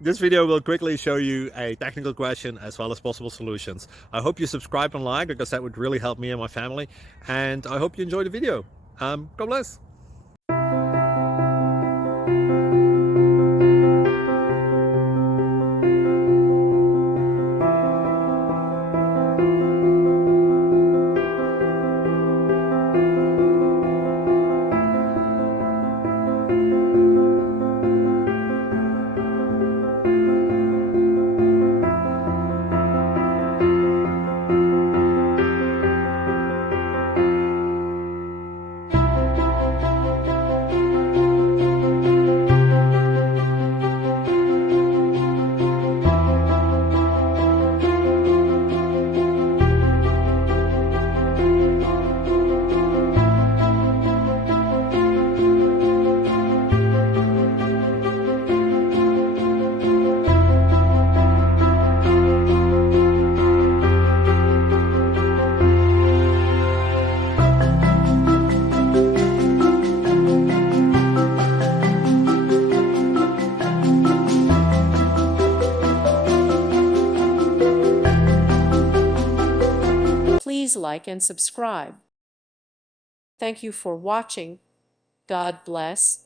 This video will quickly show you a technical question as well as possible solutions. I hope you subscribe and like, because that would really help me and my family. And I hope you enjoy the video. God bless. Please like and subscribe. Thank you for watching. God bless.